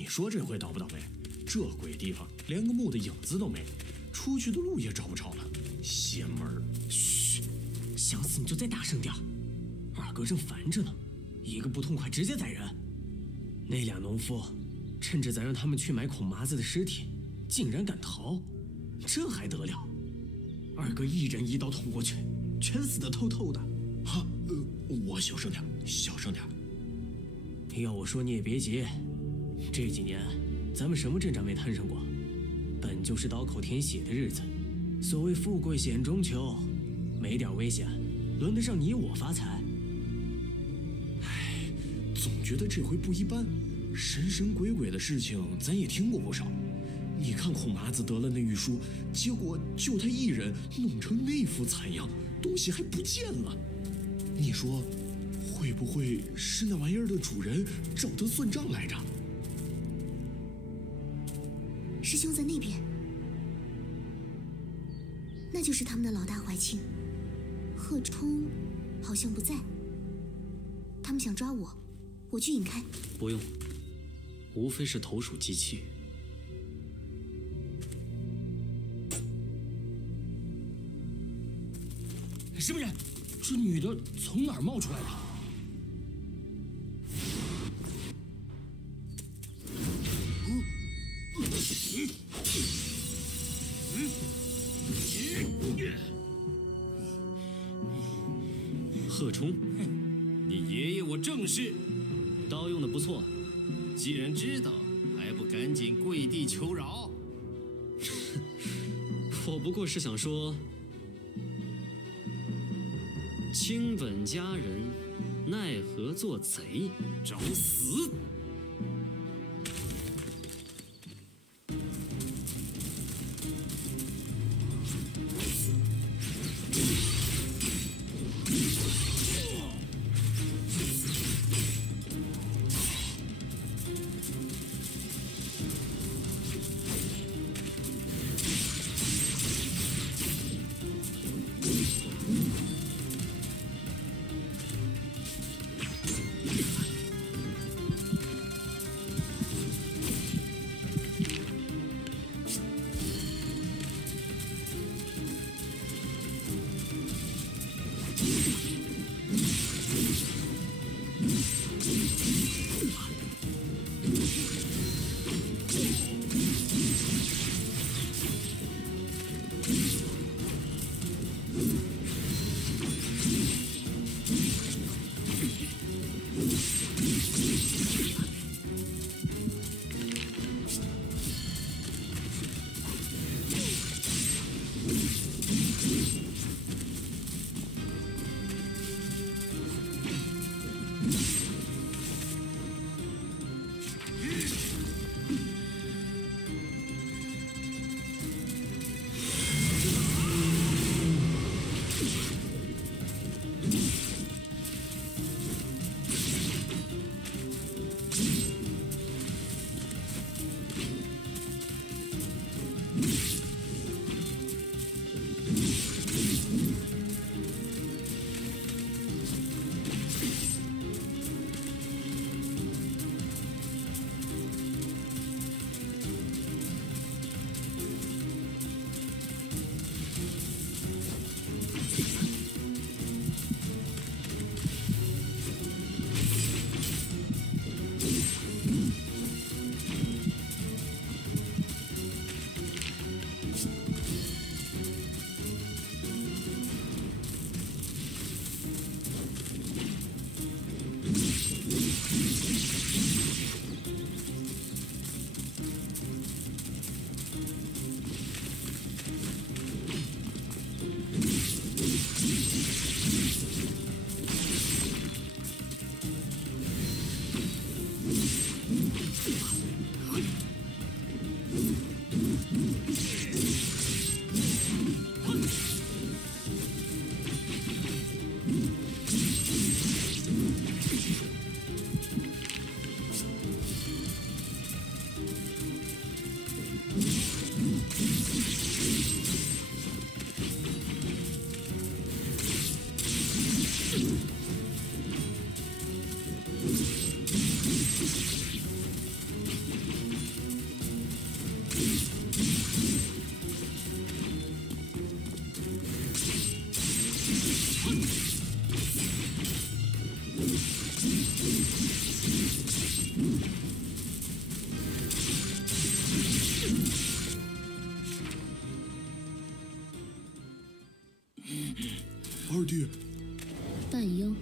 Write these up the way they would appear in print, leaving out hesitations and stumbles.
你说这回倒不倒霉？这鬼地方连个墓的影子都没，出去的路也找不着了，邪门儿！嘘，想死你就再大声点。二哥正烦着呢，一个不痛快直接宰人。那俩农夫趁着咱让他们去埋孔麻子的尸体，竟然敢逃，这还得了？二哥一人一刀捅过去，全死得透透的。哈，我小声点，小声点。要我说你也别急，这几年咱们什么阵仗没摊上过？本就是刀口舔血的日子，所谓富贵险中求，没点危险，轮得上你我发财？唉，总觉得这回不一般，神神鬼鬼的事情咱也听过不少。你看孔麻子得了那玉书，结果就他一人弄成那副惨样，东西还不见了。你说会不会是那玩意儿的主人找他算账来着？师兄在那边，那就是他们的老大怀清。贺冲好像不在，他们想抓我，我去引开。不用，无非是投鼠忌器。什么人？这女的从哪儿冒出来的？贺冲，你爷爷我正是。刀用的不错。既然知道，还不赶紧跪地求饶？我不过是想说，清本佳人，奈何做贼？找死！二弟，半幽，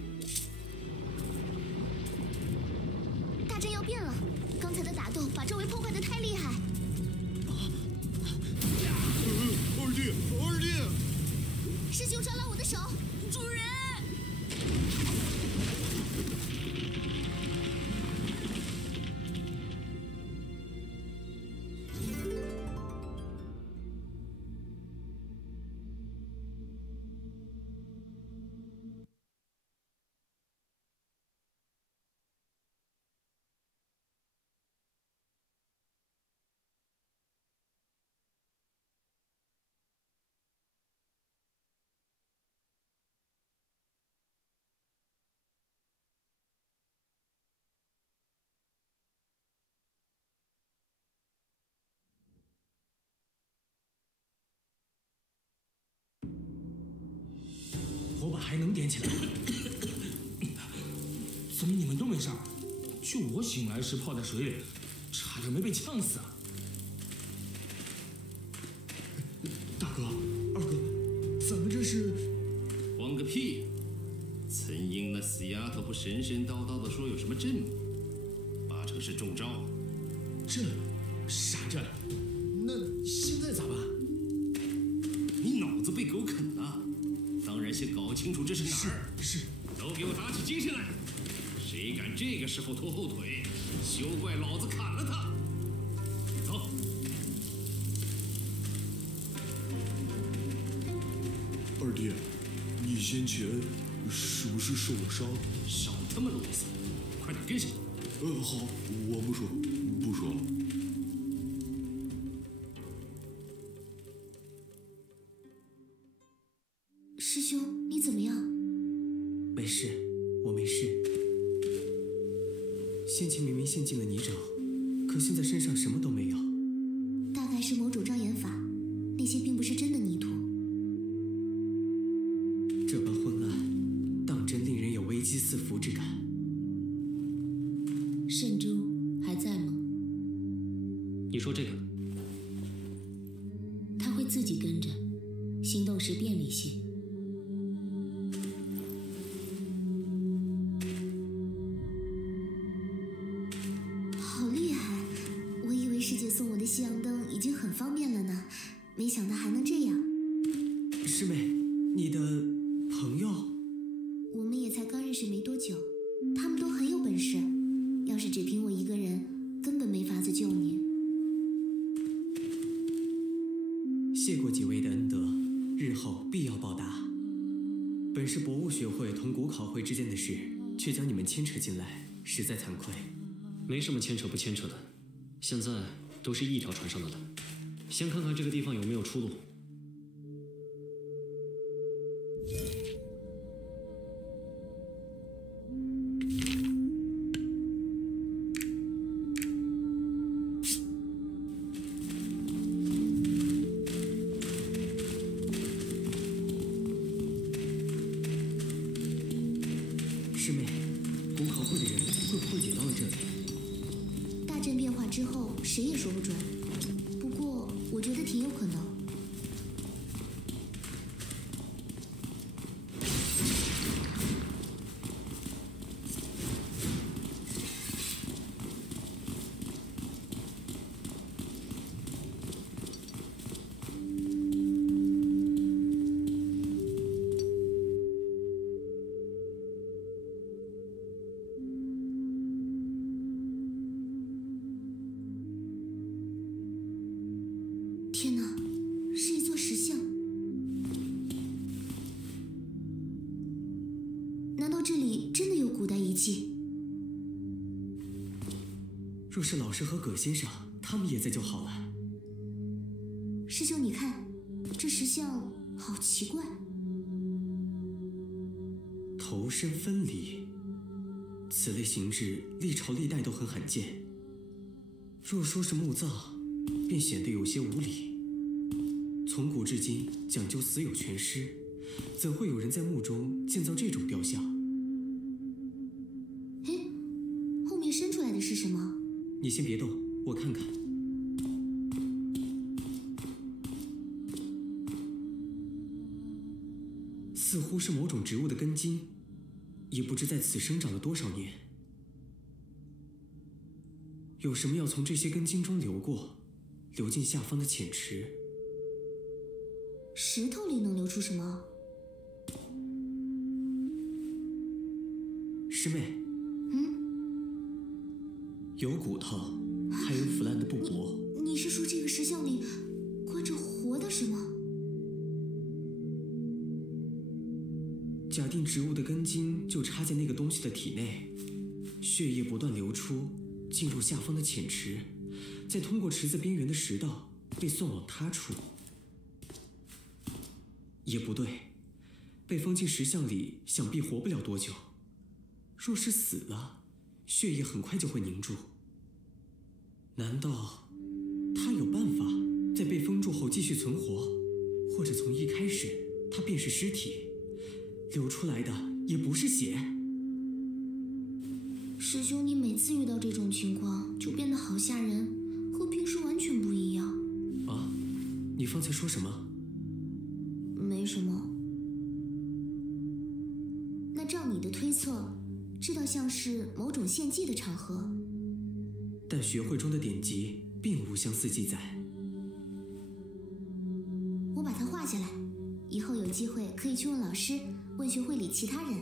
大阵要变了，刚才的打斗把周围破坏得太厉害。二弟，二弟！师兄抓牢我的手，主人！火把还能点起来？怎么你们都没事儿？就我醒来时泡在水里，差点没被呛死啊！大哥，二哥，咱们这是……慌个屁！岑英那死丫头不神神叨叨的说有什么阵吗？八成是中招。阵？啥阵？那现在咋办？你脑子被狗啃了？当然先搞清楚这是哪儿。是。都给我打起精神来！谁敢这个时候拖后腿，休怪老子砍了他！走。二弟，你先前是不是受了伤？少他妈啰嗦，快点跟上！好，我不说，不说了。师兄，你怎么样？没事，我没事。先前明明陷进了泥沼，可现在身上什么都没有。大概是某种障眼法，那些并不是真的泥土。这般昏暗，当真令人有危机四伏之感。圣珠还在吗？你说这个？他会自己跟着，行动时便利些。好厉害！我以为师姐送我的西洋灯已经很方便了呢，没想到还能这样。师妹，你的朋友？我们也才刚认识没多久，他们都很有本事。要是只凭我一个人，根本没法子救你。谢过几位的恩德，日后必要报答。本是博物学会同古考会之间的事，却将你们牵扯进来，实在惭愧。没什么牵扯不牵扯的，现在都是一条船上的了。先看看这个地方有没有出路。师妹，古考会的人会不会也到了这里？大阵变化之后，谁也说不准。不过，我觉得挺有可能。天哪，是一座石像。难道这里真的有古代遗迹？若是老师和葛先生他们也在就好了。师兄，你看，这石像好奇怪。头身分离，此类形制历朝历代都很罕见。若说是墓葬，便显得有些无理。从古至今讲究死有全尸，怎会有人在墓中建造这种雕像？哎，后面伸出来的是什么？你先别动，我看看。似乎是某种植物的根茎，也不知在此生长了多少年。有什么要从这些根茎中流过，流进下方的浅池？石头里能流出什么？师妹，有骨头，还有腐烂的布帛。你是说这个石像里关着活的什么？假定植物的根茎就插在那个东西的体内，血液不断流出，进入下方的浅池，再通过池子边缘的石道被送往他处。也不对，被封进石像里，想必活不了多久。若是死了，血液很快就会凝住。难道他有办法在被封住后继续存活？或者从一开始他便是尸体，流出来的也不是血？师兄，你每次遇到这种情况就变得好吓人，和平时完全不一样。啊，你方才说什么？没什么。那照你的推测，这倒像是某种献祭的场合。但学会中的典籍并无相似记载。我把它画下来，以后有机会可以去问老师，问学会里其他人。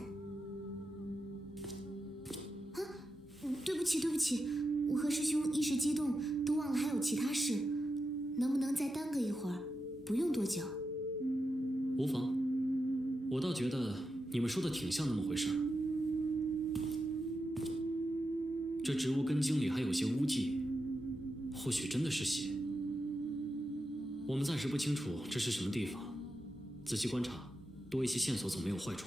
啊，对不起，我和师兄一时激动，都忘了还有其他事。能不能再耽搁一会儿？不用多久。无妨，我倒觉得你们说的挺像那么回事儿。这植物根茎里还有些污迹，或许真的是血。我们暂时不清楚这是什么地方，仔细观察，多一些线索总没有坏处。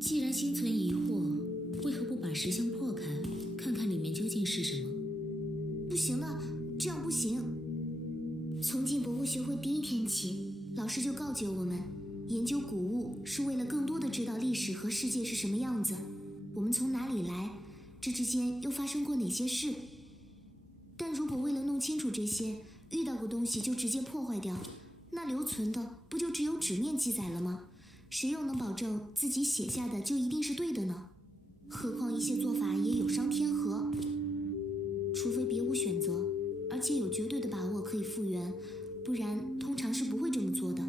既然心存疑惑，为何不把石像破开，看看里面究竟是什么？不行的，这样不行。从进博物学会第一天起，老师就告诫我们，研究古物是为了更多的知道历史和世界是什么样子，我们从哪里来，这之间又发生过哪些事。但如果为了弄清楚这些，遇到个东西就直接破坏掉，那留存的不就只有纸面记载了吗？谁又能保证自己写下的就一定是对的呢？何况一些做法也有伤天和。除非别无选择，而且有绝对的把握可以复原，不然通常是不会这么做的。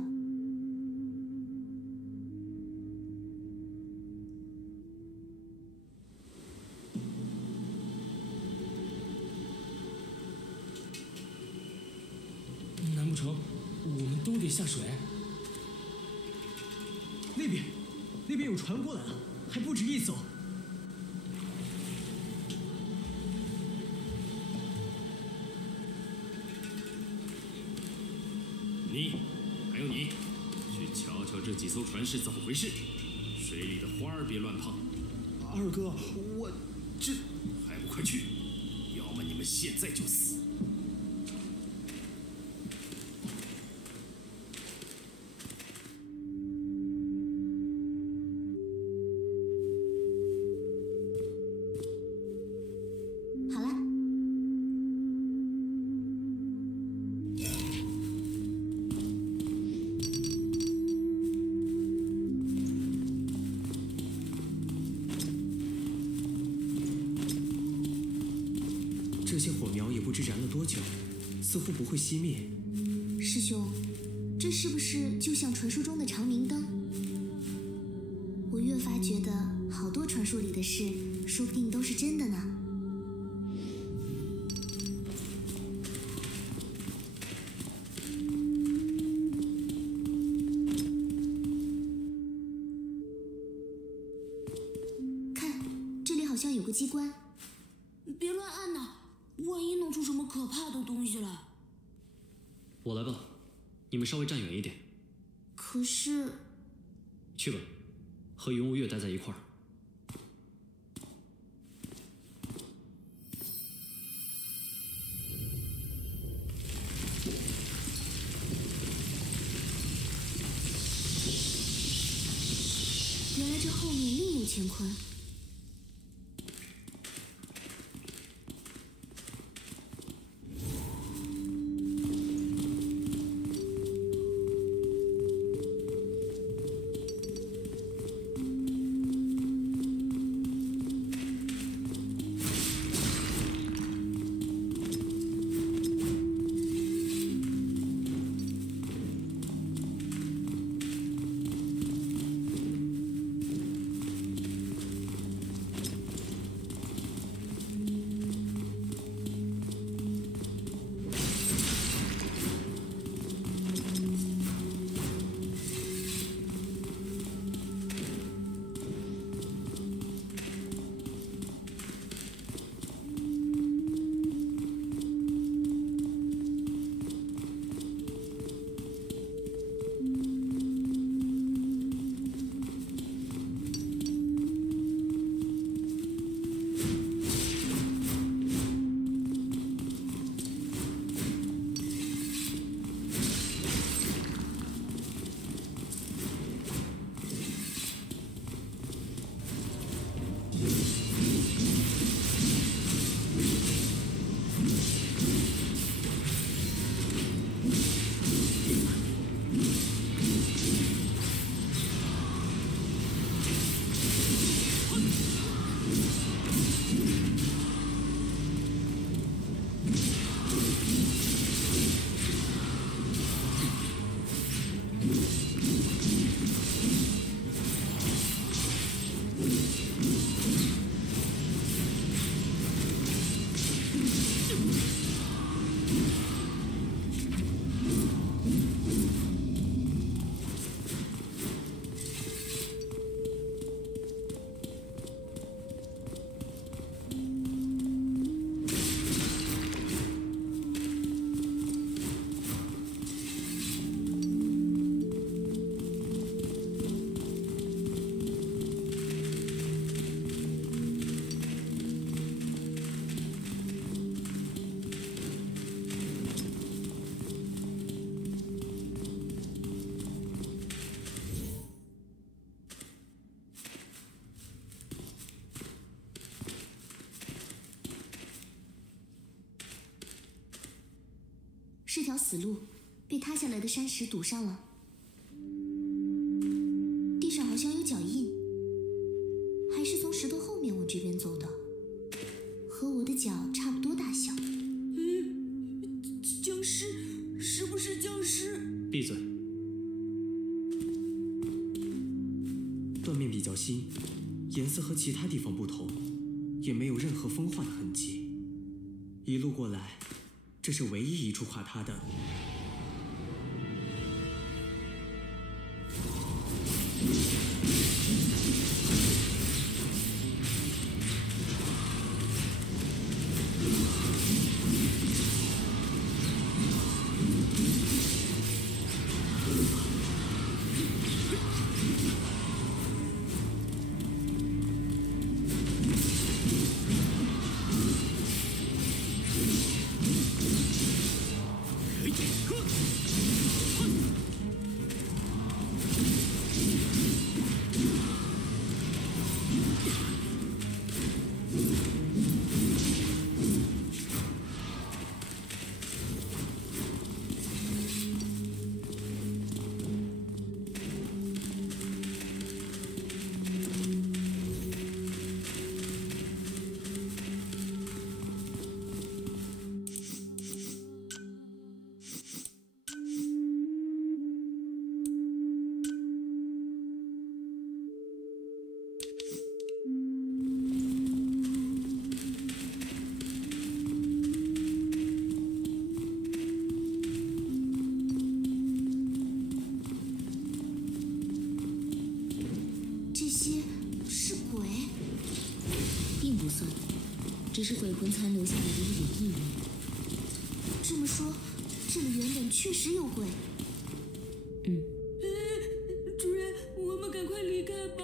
难不成我们都得下水？那边有船过来了，还不止一艘。你，还有你，去瞧瞧这几艘船是怎么回事。水里的花儿别乱碰。二哥，我这还不快去！要么你们现在就死。好了，这些火苗也不知燃了多久，似乎不会熄灭。师兄，这是不是就像传说中的长明灯？我越发觉得，好多传说里的事，说不定都是真的呢。看，这里好像有个机关。别乱按呐，万一弄出什么可怕的东西来。我来吧，你们稍微站远一点。可是，去吧，和云无月待在一块儿。来这后面另有乾坤。是条死路，被塌下来的山石堵上了。地上好像有脚印，还是从石头后面往这边走的，和我的脚差不多大小。僵尸，是不是僵尸？闭嘴！断面比较新，颜色和其他地方不同，也没有任何风化的痕迹。一路过来，这是唯一一处垮塌的。只是鬼魂残留下来的一点意味。这么说，这里原本确实有鬼。主人，我们赶快离开吧。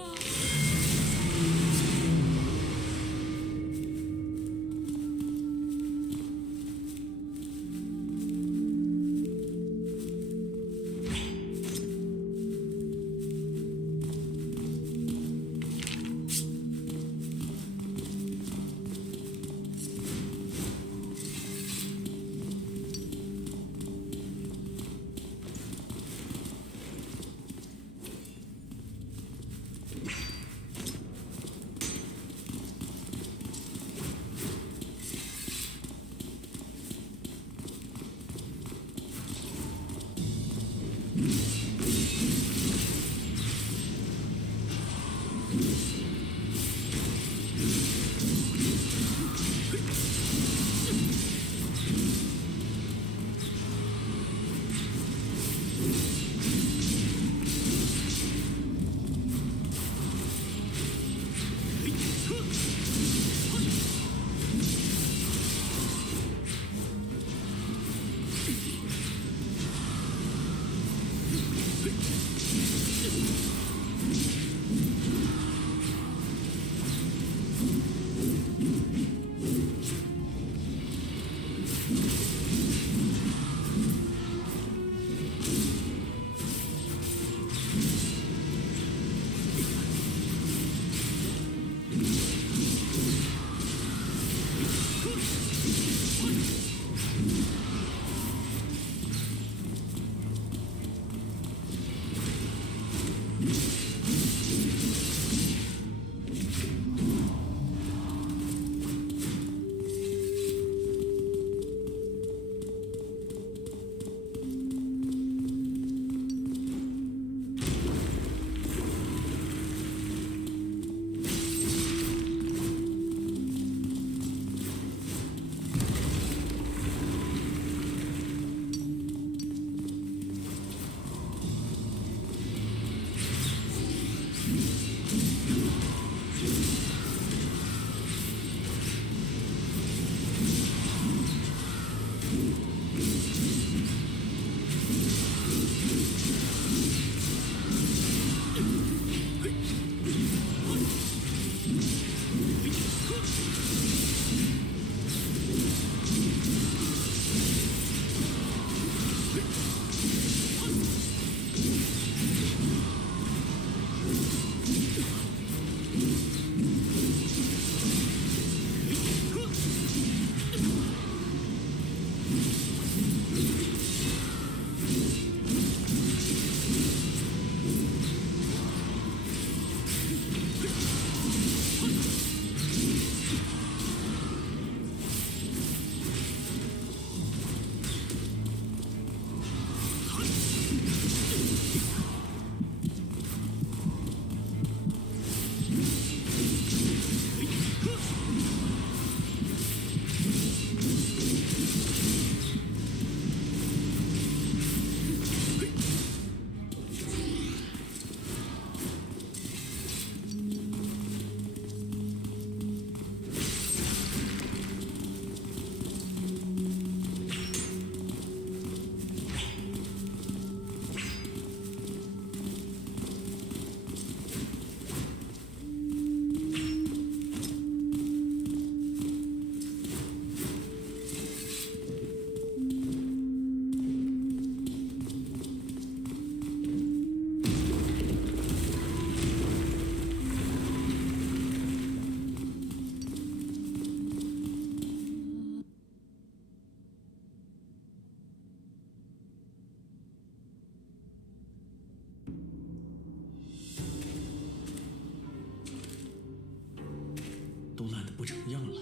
不成样了，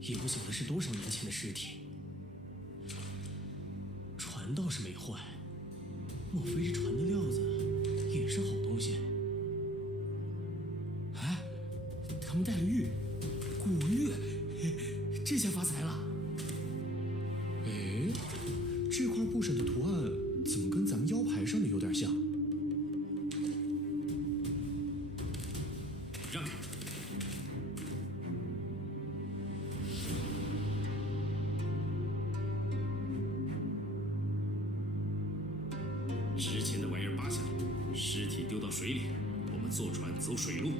也不晓得是多少年前的尸体。船倒是没坏，莫非这船的料子也是好东西？哎，他们带了玉，古玉，这下发财了。哎，这块布上的图案怎么跟咱们腰牌上的有点像？让开！值钱的玩意儿扒下来，尸体丢到水里，我们坐船走水路。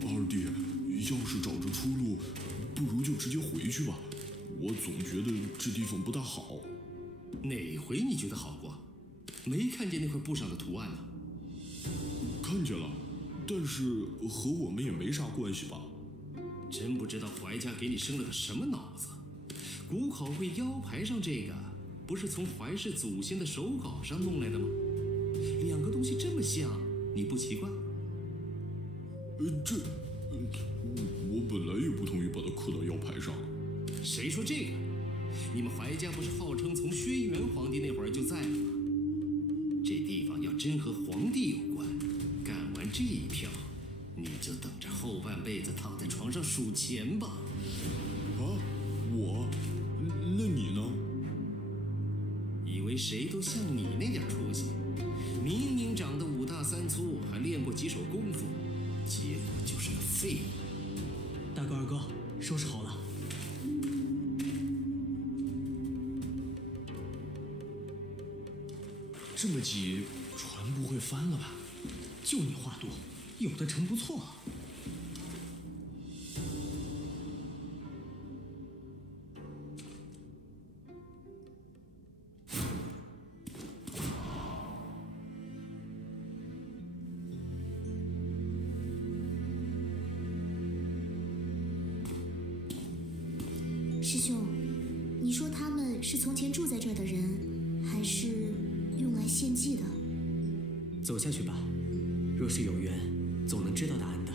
二弟，要是找着出路，不如就直接回去吧。我总觉得这地方不大好。哪回你觉得好过？没看见那块布上的图案呢？看见了，但是和我们也没啥关系吧？真不知道怀家给你生了个什么脑子。古考会腰牌上这个，不是从怀氏祖先的手稿上弄来的吗？两个东西这么像，你不奇怪？我本来也不同意把它刻到腰牌上。谁说这个？你们怀家不是号称从轩辕皇帝那会儿就在了吗？这地方要真和皇帝有关，干完这一票，你就等着后半辈子躺在床上数钱吧。啊，我？那你呢？以为谁都像你那点出息，明明长得5大3粗，还练过几手功夫，结果就是个废物。大哥二哥，收拾好了。这么急，船不会翻了吧？就你话多，有的成不错。师兄，你说他们是从前住在这儿的人，还是用来献祭的？走下去吧，若是有缘，总能知道答案的。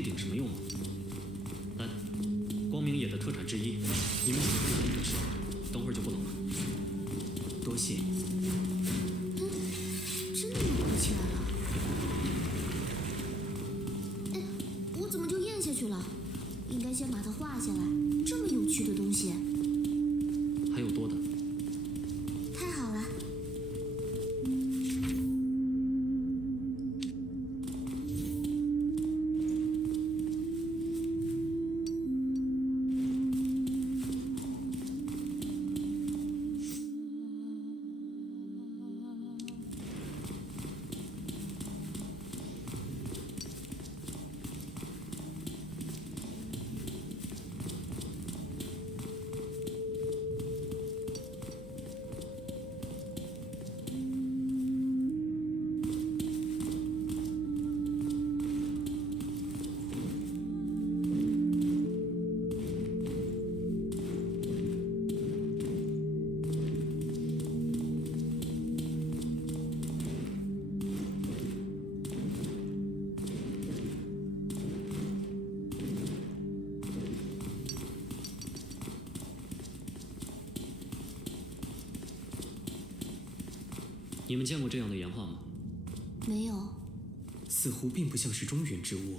帝鼎是没用的。来，光明野的特产之一，你们几个可以吃，等会儿就不冷了。多谢。真的有活起来了。哎，我怎么就咽下去了？应该先把它画下来。这么有趣的东西。还有多的。太好了。你们见过这样的岩画吗？没有。似乎并不像是中原之物。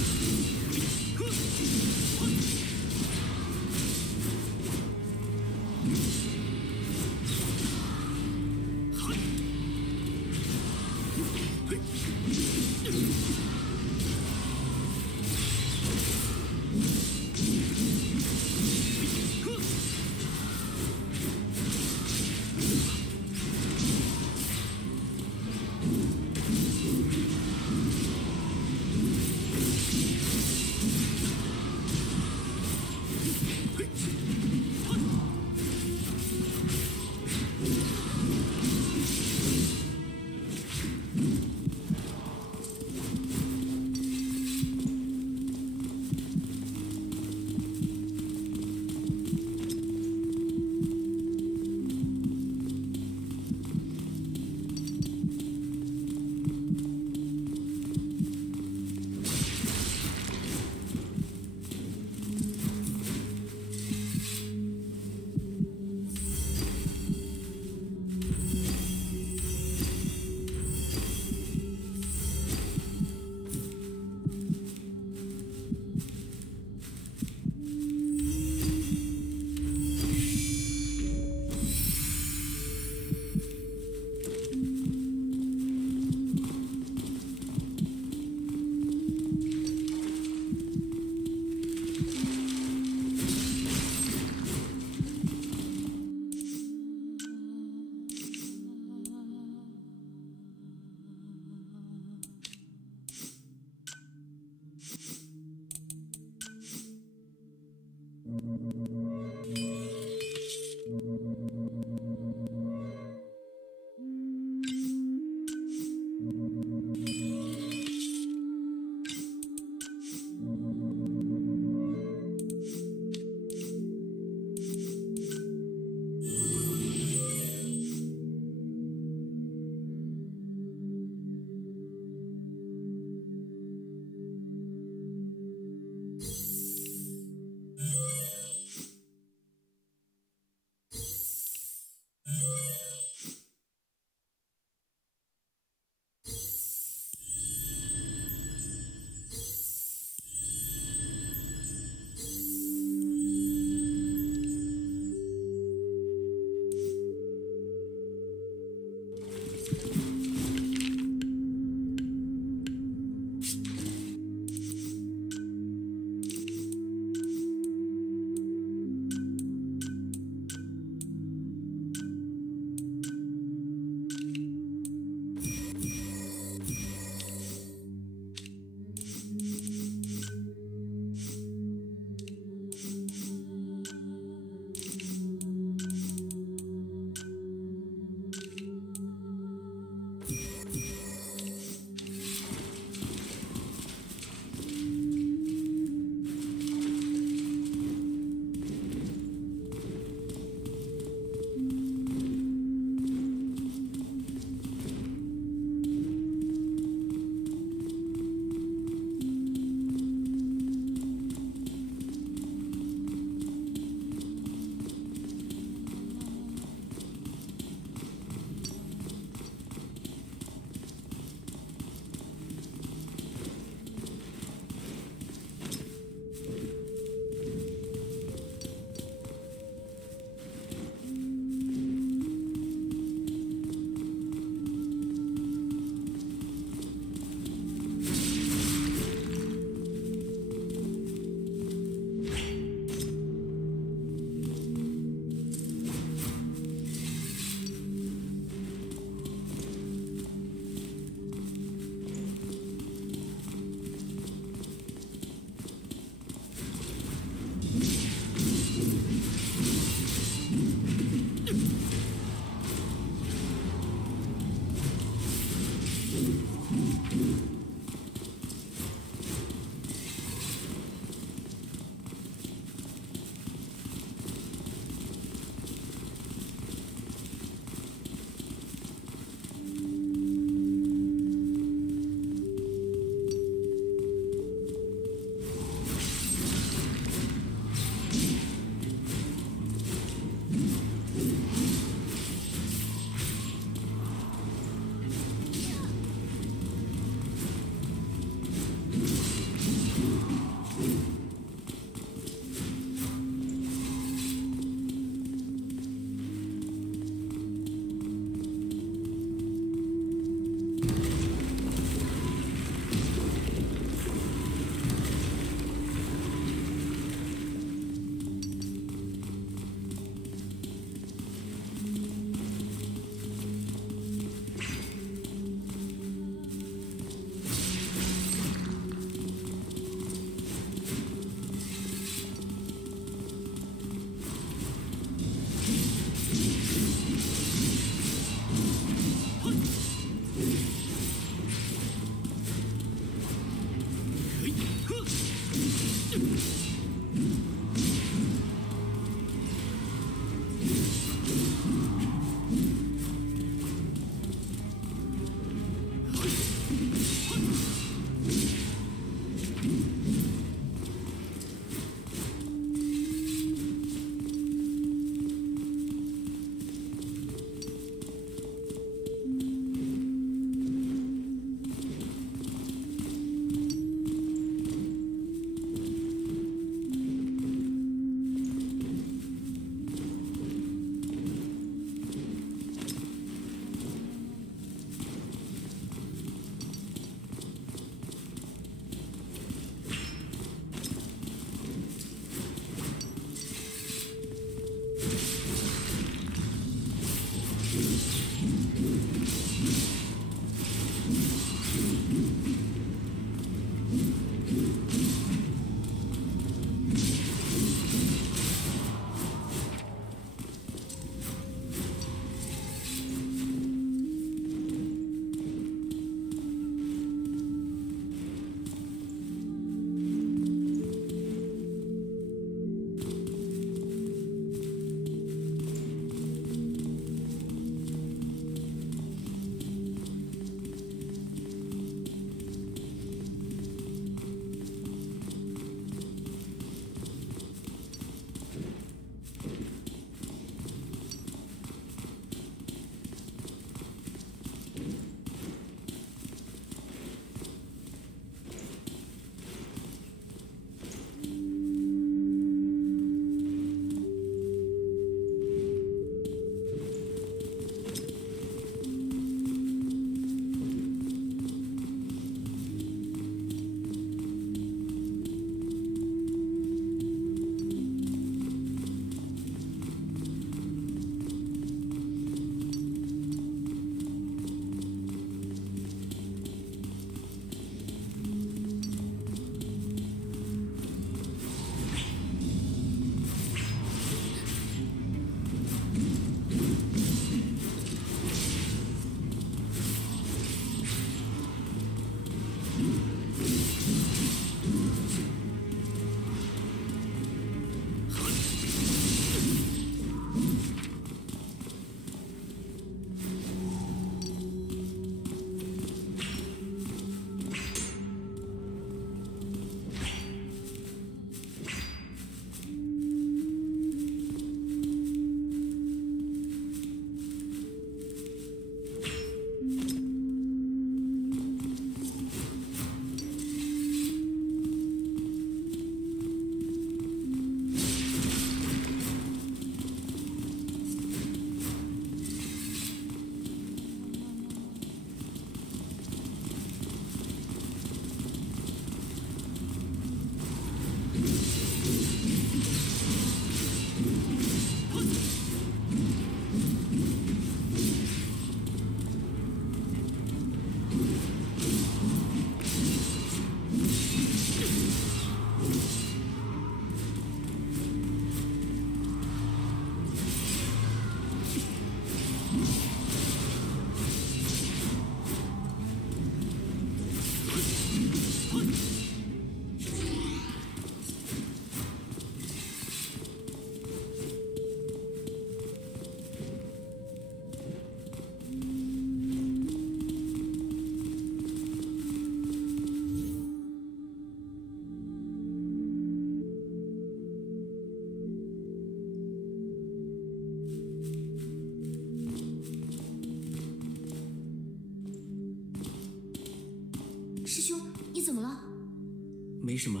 没什么，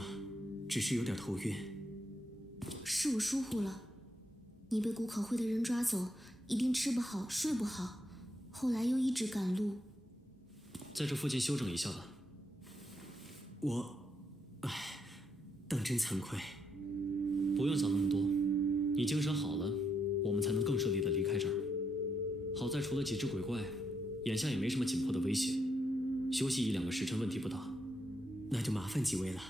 只是有点头晕。是我疏忽了，你被谷考会的人抓走，一定吃不好睡不好，后来又一直赶路。在这附近休整一下吧。当真惭愧。不用想那么多，你精神好了，我们才能更顺利地离开这儿。好在除了几只鬼怪，眼下也没什么紧迫的威胁，休息1-2个时辰问题不大。那就麻烦几位了。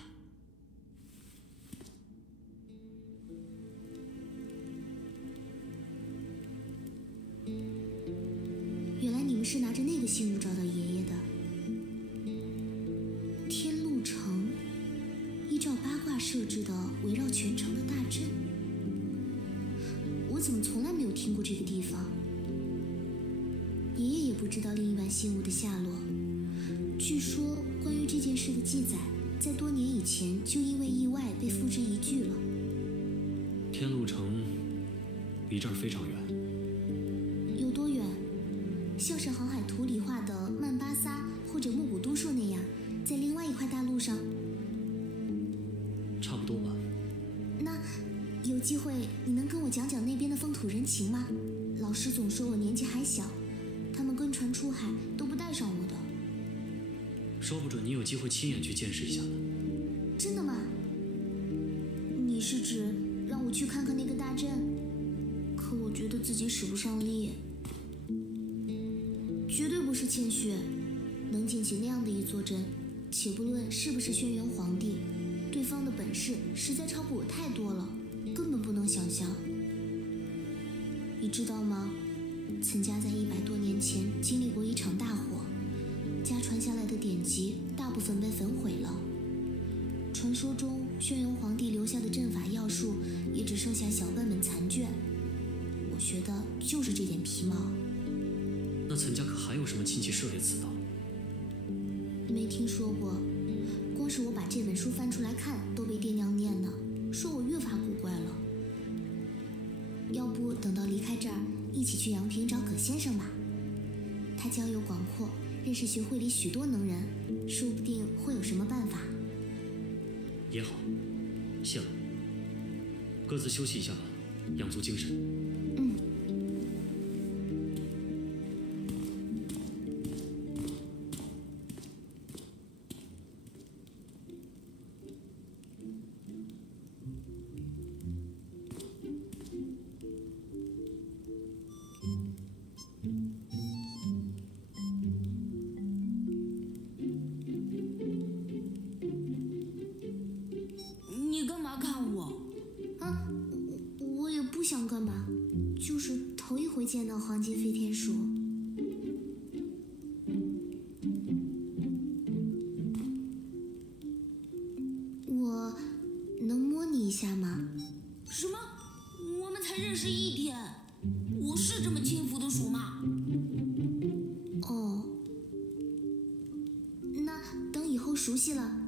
原来你们是拿着那个信物找到爷爷的。天路城，依照八卦设置的围绕全城的大阵。我怎么从来没有听过这个地方？爷爷也不知道另一碗信物的下落。据说关于这件事的记载，在多年以前就因为意外被付之一炬了。天路城离这儿非常远。有多远？像是航海图里画的曼巴萨或者木古都树那样，在另外一块大陆上？差不多吧。那有机会你能跟我讲讲那边的风土人情吗？老师总说我年纪还小，他们跟船出海都不带上我的。说不准你有机会亲眼去见识一下呢。真的吗？你是指让我去看看那个大阵？可我觉得自己使不上力。绝对不是谦虚，能建起那样的一座阵，且不论是不是轩辕皇帝，对方的本事实在超过我太多了，根本不能想象。你知道吗？岑家在100多年前经历过一场大火，家传下来的典籍大部分被焚毁了。传说中轩辕皇帝留下的阵法要术也只剩下小半本残卷，我学的就是这点皮毛。那岑家可还有什么亲戚涉猎此道？没听说过，光是我把这本书翻出来看，都被爹娘念呢，说我越发古怪了。要不等到离开这儿，一起去阳平找葛先生吧。他交友广阔，认识学会里许多能人，说不定会有什么办法。也好，谢了。各自休息一下吧，养足精神。你干嘛看我？啊，我也不想干嘛，就是头一回见到黄金飞天鼠。我能摸你一下吗？什么？我们才认识1天，我是这么轻浮的鼠吗？哦，那等以后熟悉了，